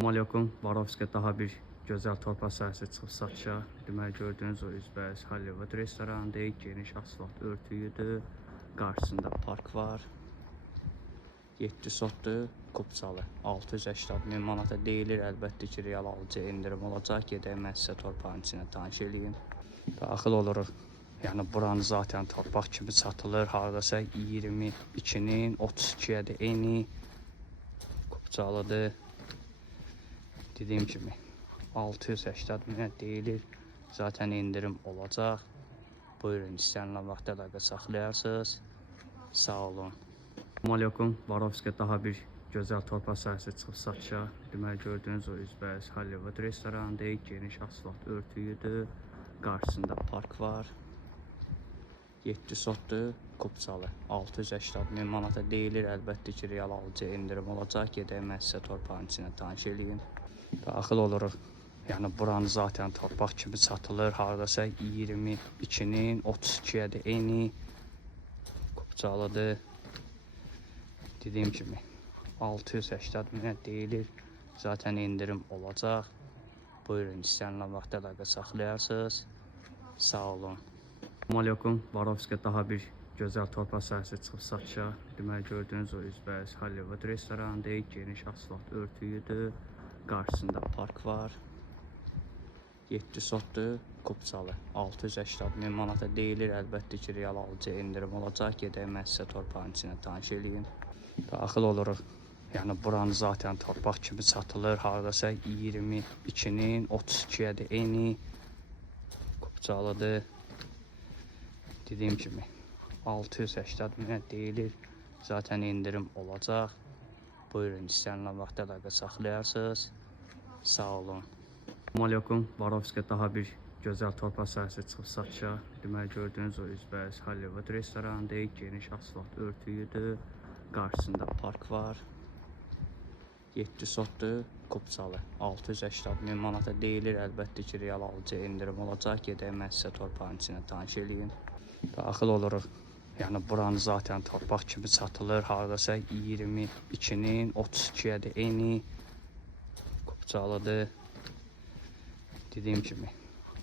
Malyokum Varovski daha bir gözəl torpaq sahəsi çıxıb satışa. Deməli gördüyünüz o üzbəüz Hollywood restoranıdır. Geniş asfalt örtüyüdür. Qarşısında park var. 7 sotdur. Kupçalı 680 min manata deyilir. Əlbəttə ki, real alıcı endirim olacaq. Gedək mən sizə torpağın içinə tanış eləyim. Daxil oluruq. Yəni buranın zaten torpaq kimi satılır. Hardasa 22-nin 32-yə də eni. Kupçalıdır. Dediyim kimi 680 minə deyilir. Zaten indirim olacaq. Buyurun, istənilən vaxt əlaqə saxlayarsınız. Sağ olun. Malyokum Varovski daha bir gözəl torpaq sahəsi çıxıb satışa. Deməli gördüyünüz o üzbəüz Hollywood restoranıdır. Geniş asfalt örtüyüdür. Qarşısında park var. 7 sotdur. Kupçalı 680 min manata deyilir. Əlbəttə ki, real alıcı endirim olacaq. Gedək mən sizə torpağın içinə tanış eləyim. Daxil oluruq. Yəni buranın zaten torpaq kimi satılır. Hardasa 22-nin 32-yə də eni. Kupçalıdır. Dediyim kimi 680 minə deyilir. Zaten indirim olacaq. Buyurun, istənilən vaxt əlaqə saxlayarsınız. Sağ olun. Malyokum Varovski daha bir gözəl torpaq sahəsi çıxıb satışa. Deməli gördüyünüz o üzbəüz Hollywood restoranıdır. Geniş asfalt örtüyüdür. Qarşısında park var. 7 sotdur. Kupçalı 680 min manata deyilir. Əlbəttə ki, real alıcı endirim olacaq. Gedək mən sizə torpağın içinə tanış eləyim. Daxil oluruq. Yəni buranın zaten torpaq kimi satılır. Hardasa 22-nin 32-yə də eni. Kupçalıdır. Dediyim kimi 680 minə deyilir. Zaten indirim olacaq. Buyurun, istənilən vaxt əlaqə saxlayarsınız. Sağ olun. Malyokum Varovski daha bir gözəl torpaq sahəsi çıxıb satışa. Deməli gördüyünüz o üzbəüz Hollywood restoranıdır. Geniş asfalt örtüyüdür. Qarşısında park var. 7 sotdur. Kupçalı 680 min manata deyilir. Əlbəttə ki, real alıcı endirim olacaq. Gedək mən sizə torpağın içinə tanış eləyim. Daxil oluruq. Yəni buranın zaten torpaq kimi satılır. Hardasa 22-nin 32-yə də eni. Kupçalıdır. Dediyim kimi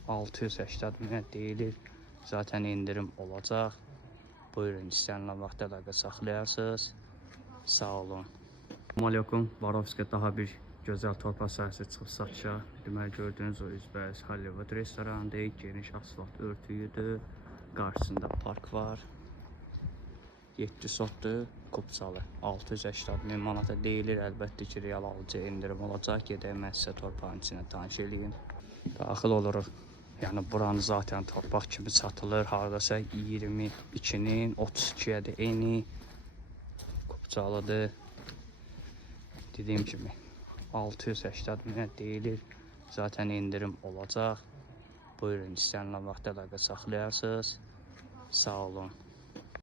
680 minə deyilir. Zaten indirim olacaq. Buyurun, istənilən vaxt əlaqə saxlayarsınız. Sağ olun. Malyokum Varovski daha bir gözəl torpaq sahəsi çıxıb satışa. Deməli gördüyünüz o üzbəüz Hollywood restoranıdır. Geniş asfalt örtüyüdür. Qarşısında park var. 7 sotdur. Kupçalı 680 min manata deyilir. Əlbəttə ki, real alıcı endirim olacaq. Gedək mən sizə torpağın içinə tanış eləyim. Daxil oluruq. Yəni buranın zaten torpaq kimi satılır. Hardasa 22-nin 32-yə də eni. Kupçalıdır. Dediyim kimi 680 minə deyilir. Zaten indirim olacaq. Buyurun, istənilən vaxt əlaqə saxlayarsınız. Sağ olun.